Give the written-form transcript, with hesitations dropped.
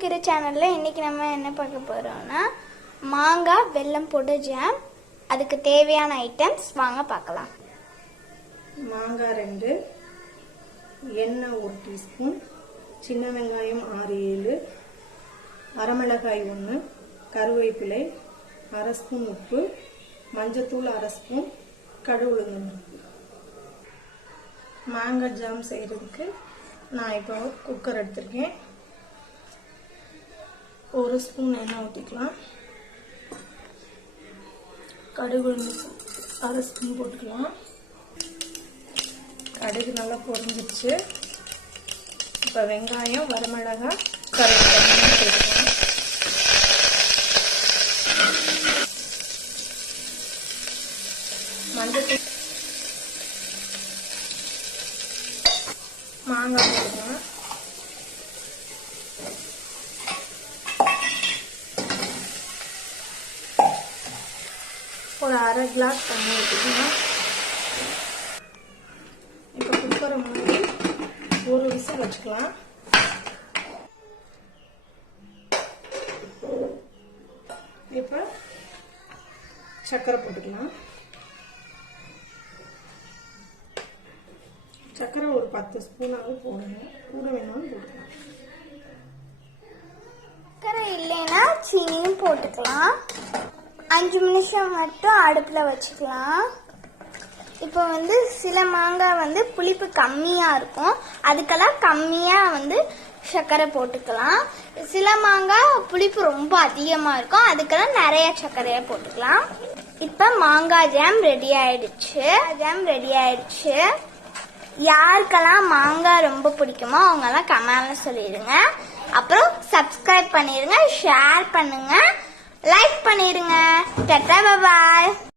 சமைக்கிற சேனல்ல இன்னைக்கு நம்ம என்ன பார்க்க போறோம்னா மாங்காய் வெல்லம் போட்ட ஜாம். அதுக்கு தேவையான ஐட்டம்ஸ் வாங்க பார்க்கலாம். மாங்காய் 2, எண்ணெய் 1 டீஸ்பூன், சின்ன வெங்காயம் 6-7, அரமிளகாய் 1, கருவேப்பிலை, அரை ஸ்பூன் உப்பு, மஞ்சத்தூள் அரை ஸ்பூன், கடுகு உளுந்தம்பருப்பு. மாங்காய் ஜாம் செய்யறதுக்கு நான் இப்போ குக்கர் எடுத்திருக்கேன். 1 ஸ்பூன் எண்ணெய் ஊற்றிக்கலாம். கடுகு அரை ஸ்பூன் போட்டுக்கலாம். கடுகு நல்லா பொரிஞ்சிருச்சு. இப்போ வெங்காயம், வரமிளகாய், கருவேப்பிலை போட்டுக்கலாம். மஞ்சள், மாங்காய் போட்டுக்கலாம். ஒரு அரை கிளாஸ் தண்ணி ஊற்றிக்கலாம். இப்போ குக்கரை மூடி ஒரு விசில் வச்சுக்கலாம். இப்போ சர்க்கரை போட்டுக்கலாம். சர்க்கரை ஒரு 10 ஸ்பூனாவது போடணும். கூட வேணாலும் போட்டுக்கலாம். சர்க்கரை இல்லைன்னா சீனியும் போட்டுக்கலாம். 5 நிமிஷம் மட்டும் அடுப்புல வச்சுக்கலாம். இப்போ சில மாங்காய் புளிப்பு கம்மியா இருக்கும், அதுக்கெல்லாம் கம்மியா சர்க்கரை போட்டுக்கலாம். சில மாங்காய் புளிப்பு ரொம்ப அதிகமா இருக்கும், அதுக்கெல்லாம் நிறைய சர்க்கரையா போட்டுக்கலாம். இப்ப மாங்காய் ஜாம் ரெடி ஆயிடுச்சு. யாருக்கெல்லாம் மாங்காய் ரொம்ப பிடிக்குமோ அவங்க எல்லாம் கமெண்ட்ல சொல்லிடுங்க. அப்புறம் சப்ஸ்கிரைப் பண்ணிடுங்க, ஷேர் பண்ணுங்க, லைக் பண்ணிடுங்க. Tata, bye by.